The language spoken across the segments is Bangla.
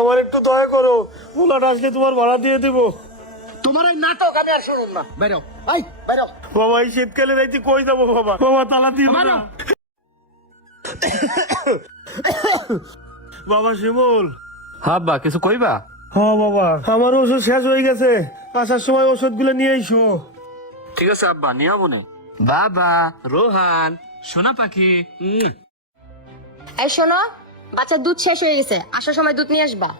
আমার একটু দয়া করো, পোলাটা আজকে তোমার ভাড়া দিয়ে দিব। তোমার এই নাটক আমি আর শুনুন না, বাইরো এই বাইরো। বাবা এই শীতকালে রাইতে কই যাবো বাবা? বাবা তালা দিও না। বাবা শিমুল। হ্যাঁ বা কিছু কইবা? হ্যাঁ বাবা, আমার ওষুধ শেষ হয়ে গেছে, আসার সময় ওষুধ গুলো নিয়ে আইসো। ঠিক আছে আব্বা, নিয়ে মনে। বাবা, রোহান, সোনা পাখি। এই শোনো, বাচ্চার দুধ শেষ হয়ে গেছে, আসার সময় দুধ নিয়ে আসবা।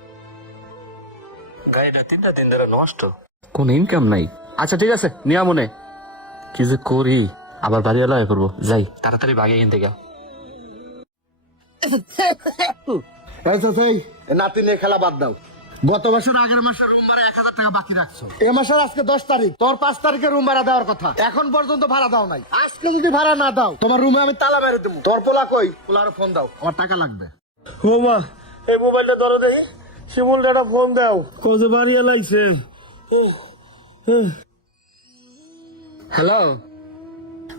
গাড়িটা 3টা দিন ধরে নষ্ট, কোন ইনকাম নাই। আচ্ছা ঠিক আছে, নিয়ে মনে। কি যে করি, আবার বাড়িওয়ালা হয়ে পড়বো। যাই তাড়াতাড়ি ভাগে এখান থেকে। নাতি নিয়ে খেলা বাদ দাও। গত বছর আগের মাসের রুম ভাড়া 1000 টাকা বাকি রাখছো। এ মাসের আজকে 10 তারিখ, তোর 5 তারিখে রুম ভাড়া দেওয়ার কথা, এখন পর্যন্ত ভাড়া দাও নাই। আজকে যদি ভাড়া না দাও, তোমার রুমে আমি তালা মেরে দেবো। তোর পোলা কই? পোলার ফোন দাও, আমার টাকা লাগবে। বাবা এই মোবাইলটা ধরো দেখি, শিমুল একটা ফোন দাও, কোজে বাড়িয়ে লাইছে। হ্যালো,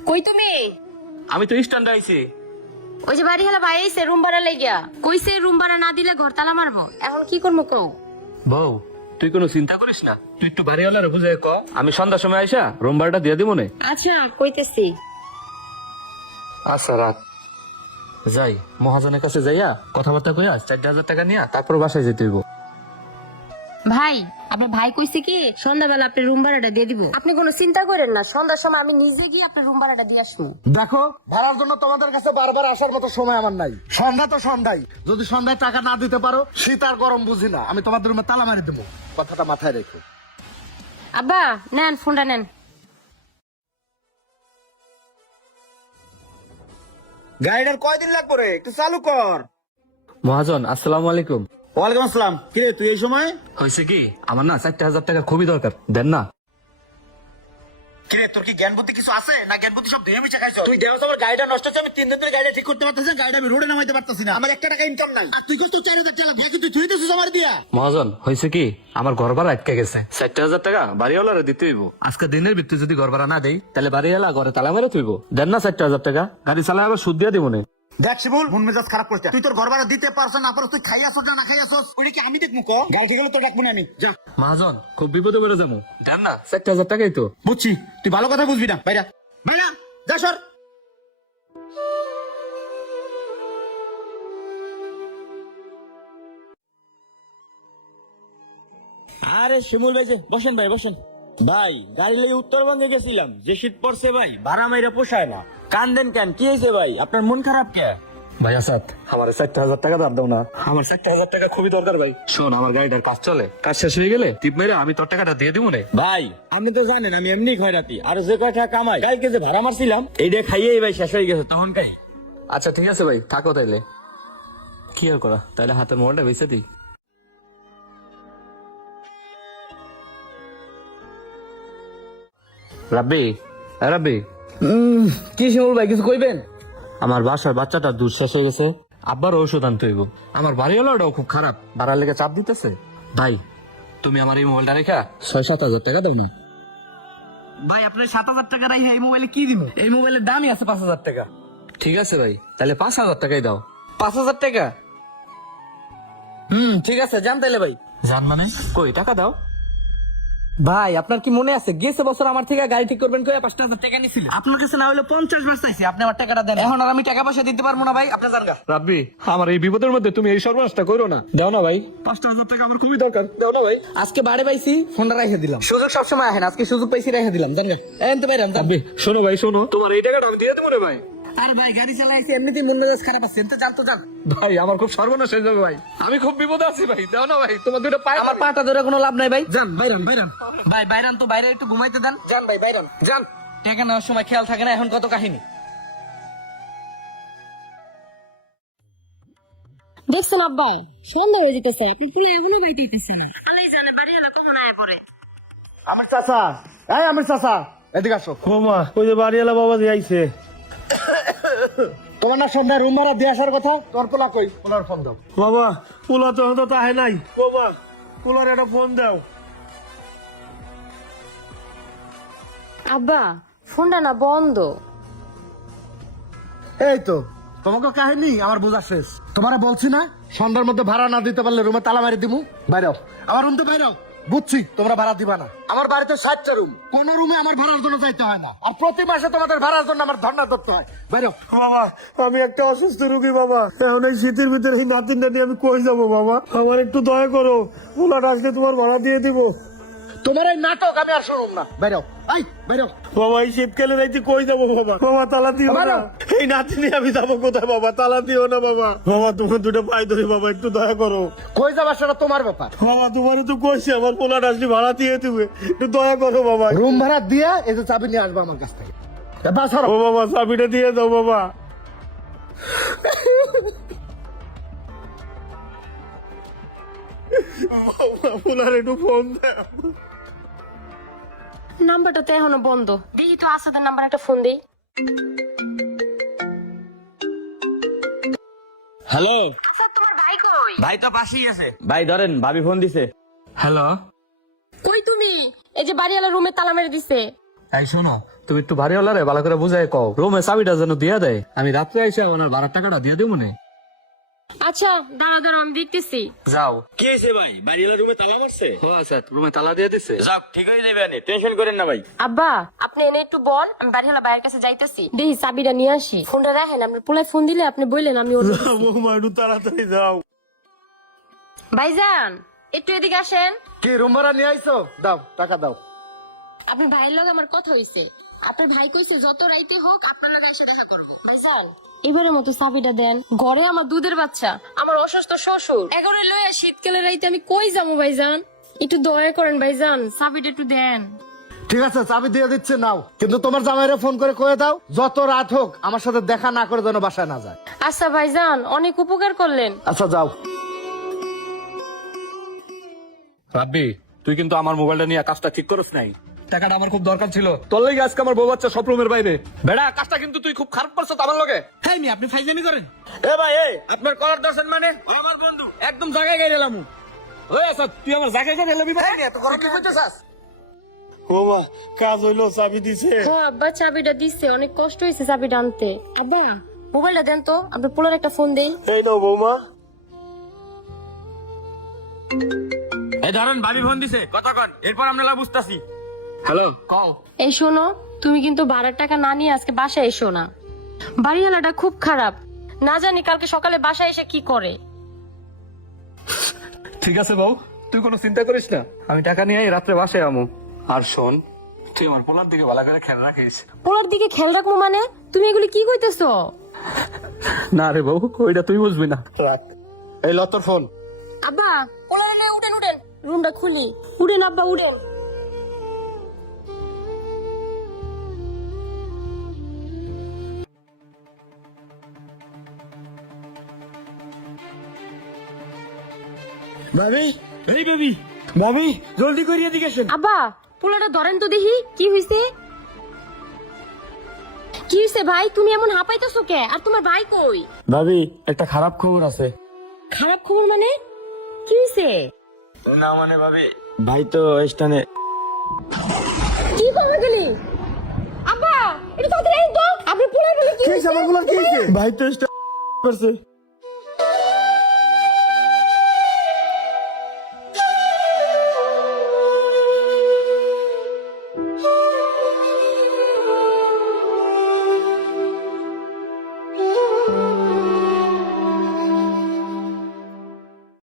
কই তুমি? আমি তো স্ট্যান্ডে আইছি। ওই যে বাড়ি হেলা ভাই আইছে রুম ভাড়া লাগিয়া, কইছে রুম ভাড়া না দিলে ঘর তালা মারবো। এখন কি করবো কও? বউ তুই কোনো চিন্তা করিস না, তুই একটু বাড়িওয়ালারে বুঝে ক, আমি সন্ধ্যার সময় আইসা রুম ভাড়াটা দিয়ে দিব নে। আচ্ছা কইতেছি। আচ্ছা রাত যাই, মহাজনের কাছে যাইয়া কথাবার্তা কইয়া 4000 টাকা নিয়া তারপর বাসায় যেতে হইব। ভাই আপনার ভাই কইছে কি সন্ধ্যাবেলা আপনি রুম ভাড়াটা দিয়ে দিব। আপনি কোনো চিন্তা করেন না, সন্ধ্যার সময় আমি নিজে গিয়ে আপনার রুম ভাড়াটা দিয়ে আসবো। দেখো, ভাড়ার জন্য তোমাদের কাছে বারবার আসার মতো সময় আমার নাই। সন্ধ্যা তো সন্ধ্যায়, যদি সন্ধ্যায় টাকা না দিতে পারো, শীত আর গরম বুঝি না, আমি তোমাদের রুমে তালা মারি দেবো। কথাটা মাথায় রেখো। আব্বা নেন ফোনটা নেন। গাড়িটার কয়দিন লাগবে রে, একটু চালু কর। মহাজন আসসালামু আলাইকুম। ওয়ালাইকুম আসসালাম। কিরে তুই এই সময়? হয়েছে কি, আমার না 4000 টাকা খুবই দরকার, দেন না। কিরে তোর কি জ্ঞান বুদ্ধি কিছু আছে না? জ্ঞান বুদ্ধি সব ধেয়ে মিশে খাইছো। তুই দেওয়া আমার গাড়িটা নষ্ট হচ্ছে, আমি 3 দিন ধরে গাড়িটা ঠিক করতে পারতেছি না, গাড়িটা আমি রোডে নামাইতে পারতেছি না, আমার 1 টাকা ইনকাম নাই। আর তুই কষ্ট 4000 টাকা বাকি তুই দিছিস আমার দিয়া। মহাজন হয়েছে কি, আমার ঘর ভাড়া আটকে গেছে, 4000 টাকা বাড়িওয়ালারে দিতে হইব। আজকে দিনের ভিত্তি যদি ঘর ভাড়া না দেই, তাহলে বাড়িওয়ালা ঘরে তালা মেরে থইব। দেন না 4000 টাকা, গাড়ি চালায় আবার সুদ দিয়ে দিব নে। দেখ শিবুল, মন মেজাজ খারাপ করছিস। তুই তোর ঘর ভাড়া দিতে পারছ না পারছ, তুই খাইয়াছস না না খাইয়াছস, ওইটা কি আমি দেখবো? গাড়ি ঠিক হলে তো ডাকবো না আমি। যা। মহাজন খুব বিপদে পড়ে যাবো, দেন না 4000 টাকাই তো। বুঝছি, তুই ভালো কথা বুঝবি না। বাইরা বাইরা যা, সর। আরে শিমুল ভাই, যে বসেন ভাই বসেন। ভাই গাড়ি লই উত্তরবঙ্গে গেছিলাম, যে শীত পড়ছে ভাই, ভাড়া মাইরা পোষায় না। কান্দেন কেন, কি হয়েছে ভাই? আপনার মন খারাপ কে? ভাই আসাদ, আমার 4000 টাকা দাম দাও না, আমার 4000 টাকা খুবই দরকার ভাই। শোন, আমার গাড়িটার কাজ চলে, কাজ শেষ হয়ে গেলে টিপ মেরে আমি তোর টাকাটা দিয়ে দিব নে। ভাই আপনি তো জানেন আমি এমনি খয়রাতি, আর যে কয়টা কামাই কালকে যে ভাড়া মারছিলাম, এইটা খাইয়েই ভাই শেষ হয়ে গেছে তখন কাই। আচ্ছা ঠিক আছে ভাই, থাকো তাইলে। কি আর করা, তাইলে হাতের মোবাইলটা বেঁচে দিই। রাব্বি, রাব্বি। কি শিমুল ভাই কিছু কইবেন? আমার বাসার বাচ্চাটার দুধ শেষ হয়ে গেছে, আব্বার ওষুধ আনতে হইব। আমার বাড়িওয়ালাটাও খুব খারাপ, ভাড়ার লেগে চাপ দিতেছে। ভাই তুমি আমার এই মোবাইলটা রেখা 6-7 হাজার টাকা দাও না। ভাই আপনার 7000 টাকা রাই এই মোবাইলে কি দিব? এই মোবাইলের দামই আছে 5000 টাকা। ঠিক আছে ভাই, তাহলে 5000 টাকাই দাও। 5000 টাকা? ঠিক আছে, যান তাইলে ভাই। জান মানে কই, টাকা দাও। ভাই আপনার কি মনে আছে গেছে বছর আমার থেকে গাড়ি ঠিক করবেন কই 5000 টাকা নিছিল? আপনার কাছে না হলে 50 বার চাইছি, আপনি আমার টাকাটা দেন। এখন আর আমি টাকা পয়সা দিতে পারবো না ভাই, আপনি জান গা। রাব্বি, আমার এই বিপদের মধ্যে তুমি এই সর্বনাশটা করো না, দাও না ভাই। 5000 টাকা আমার খুবই দরকার, দাও না ভাই। আজকে বাড়ি পাইছি, ফোনটা রেখে দিলাম। সুযোগ সবসময় আসে না, আজকে সুযোগ পাইছি রেখে দিলাম, জান গা। এন তো বাইরাম জান। রাব্বি শোনো ভাই, শোনো, তোমার এই টাকাটা আমি দিয়ে দেবো রে ভাই। আরে ভাই গাড়ি চালাইছি এমনিতেই মন মেজাজ খারাপ আছে, এনতে জান তো জান। ভাই আমার খুব সর্বনাশ হয়ে যাবে ভাই, আমি খুব বিপদে আছি ভাই, দাও না ভাই, তোমার দুটো পায়ে। আমার পাটা ধরে কোনো লাভ নাই ভাই, জান বাইরান বাইরান। ভাই বাইরান তো, বাইরে একটু ঘুমাইতে দেন। জান ভাই বাইরান জান। টাকা নেওয়ার সময় খেয়াল থাকে না, এখন কত কাহিনী। দেখছেন আব্বা, সন্ধ্যা হয়ে যেতেছে, আপনি পুলে এখনো বাইতে দিতেছে না। আলাই জানে বাড়ি এলা কখন আয় পড়ে। আমার চাচা, এই আমার চাচা, এদিকে আসো। ও মা, ওই যে বাড়িওয়ালা বাবা দিয়ে আইছে। তোমার না সন্ধ্যায় রুম ভাড়া দিয়ে আসার কথা, তোর পোলা কই? পোলার ফোন দাও। বাবা পোলা তো হতো তাহে নাই। বাবা পোলার একটা ফোন দাও। আব্বা ফোনটা না বন্ধ। এই তো তোমাকে কাহিনী আমার বোঝা শেষ। তোমারে বলছি না সন্ধ্যার মধ্যে ভাড়া না দিতে পারলে রুমে তালা মারি দিমু। বাইরেও আমার রুম তো বাইরেও। বুঝছি তোমরা ভাড়া দিবা না। আমার বাড়িতে 60টা রুম, কোন রুমে আমার ভাড়ার জন্য যাইতে হয় না। আর প্রতি মাসে তোমাদের ভাড়ার জন্য আমার ধর্ণা ধরতে হয়। বাইরেও। বাবা আমি একটা অসুস্থ রোগী বাবা, এখন এই শীতের ভিতরে এই নাতিনটা নিয়ে আমি কই যাবো বাবা? আমার একটু দয়া করো, পোলাটা আসলে তোমার ভাড়া দিয়ে দিব। তোমার এই নাটক আমি আর শুনুম না। বাইরেও, এই বাইরেও। বাবা এই শীতকালে যাইতে কই যাবো বাবা? বাবা তালা দিও বাবা, না, না। এই নাতি নিয়ে আমি যাবো কোথায় বাবা? তালা দিও না বাবা। বাবা তোমার দুটো পাই ধরি বাবা, একটু দয়া করো কই যাবার সেটা তোমার ব্যাপার। বাবা। তোমারও তো কইছি আমার পোলাটা আসলে ভাড়া দিয়ে দিবে, একটু দয়া করো বাবা। রুম ভাড়া দিয়ে এই যে চাবি নিয়ে আসবে আমার কাছ থেকে। এবার সরো। ও বাবা চাবিটা দিয়ে দাও বাবা। বাবা, পোলার একটু ফোন দাও। নাম্বারটা তো এখনো বন্ধ, দেখি তো আসাদের নাম্বার একটা ফোন দেই। হ্যালো আসাদ তোমার ভাই কই? ভাই তো পাশেই আছে। ভাই ধরেন, ভাবি ফোন দিছে। হ্যালো, কই তুমি? এই যে বাড়িওয়ালা রুমে তালা মেরে দিছে। এই শোনো, তুমি একটু বাড়িওয়ালারে ভালো করে বুঝাই কও রুমে চাবিটা যেন দিয়ে দেয়। আমি রাত্রে এসে ওনার ভাড়ার টাকাটা দিয়ে দেবো না। আচ্ছা দাঁড়াও দাঁড়াও, আমি দেখতেছি। যাও। কি হয়েছে ভাই? বাড়িওয়ালা রুমে তালা মারছে? ও আচ্ছা, রুমে তালা দিয়ে দিছে। যাক, ঠিক হয়ে যাবে, টেনশন করেন না ভাই। আব্বা আপনি এনে একটু বল, আমি বাড়িওয়ালা ভাইয়ের কাছে যাইতেছি, দেখি চাবিটা নিয়ে আসি। ফোনটা রাখেন, আপনার পোলায় ফোন দিলে আপনি বললেন আমি ওর। বৌমা একটু তাড়াতাড়ি যাও। ভাইজান একটু এদিকে আসেন। কি রুম ভাড়া নিয়ে আইছো? দাও টাকা দাও। আপনার ভাইয়ের লগে আমার কথা হইছে, আপনার ভাই কইছে যত রাইতে হোক আপনার লগে এসে দেখা করবো। ভাইজান এবারের মতো চাবিটা দেন, ঘরে আমার দুধের বাচ্চা, আমার অসুস্থ শ্বশুর, এগারে লইয়া শীতকালে রাইতে আমি কই যাবো? ভাইজান একটু দয়া করেন ভাইজান, চাবিটা একটু দেন। ঠিক আছে চাবি দিয়ে দিচ্ছে নাও, কিন্তু তোমার জামাইরে ফোন করে কয়ে দাও যত রাত হোক আমার সাথে দেখা না করে যেন বাসায় না যায়। আচ্ছা ভাইজান, অনেক উপকার করলেন। আচ্ছা যাও। রাব্বি, তুই কিন্তু আমার মোবাইলটা নিয়ে কাজটা ঠিক করছ নাই। টাকাটা আমার খুব দরকার ছিল, তোর লাগি আজকে আমার বউ বাচ্চা সব রুমের বাইরে। বেড়া, কাজটা কিন্তু তুই খুব খারাপ করছ আমার লগে। হ্যাঁ মি, আপনি ফাইজলামি করেন? এ ভাই, আপনার কলার দর্শন মানে ও আমার বন্ধু, একদম জায়গায় গেয়ে এলাম। ওই আচ্ছা, তুই আমার জায়গায় গেয়ে এলাম। এত গরম কি করতেছাস? বৌমা কাজ হইলো, চাবি দিছে। ও আব্বা চাবিটা দিচ্ছে, অনেক কষ্ট হয়েছে চাবিটা আনতে। আব্বা মোবাইলটা দেন তো, আপনার পোলার একটা ফোন দেই। এই নাও বৌমা। এই ধরেন, ভাবি ফোন দিছে, কথা কন, এরপর আমরা বুঝতাছি। হ্যালো, কও। এই শোনো, তুমি কিন্তু ভাড়ার টাকা না নিয়ে আজকে বাসায় এসো না। বাড়িওয়ালাটা খুব খারাপ, না জানি কালকে সকালে বাসায় এসে কি করে। ঠিক আছে বউ, তুই কোনো চিন্তা করিস না, আমি টাকা নিয়ে রাত্রে বাসায় আমু। আর শোন, তুই আমার পোলার দিকে ভালো করে খেয়াল রাখিস। পোলার দিকে খেয়াল রাখবো মানে? তুমি এগুলি কি কইতেছো? না রে বউ, ওইটা তুই বুঝবি না। রাখ। এই ল তোর ফোন। আব্বা পোলার এনে উঠেন উঠেন, রুমটা খুলি। উঠেন আব্বা উঠেন। ভাবি, এই ভাবি, ভাবি জলদি করে এদিকে আসেন। আব্বা পোলাটা ধরেন তো দেখি কি হইছে। কি হইছে ভাই? তুমি এমন হাঁপাইতেছো কে? আর তোমার ভাই কই? ভাবি, একটা খারাপ খবর আছে। খারাপ খবর মানে? কি হইছে? না মানে ভাবি, ভাই তো স্থানে। কি করবে গেলি? আব্বা এটা তাড়াতাড়ি আইন তো, আপনি পোলার বলে কি হইছে? আমার পোলার কি হয়েছে? ভাই তো করছে।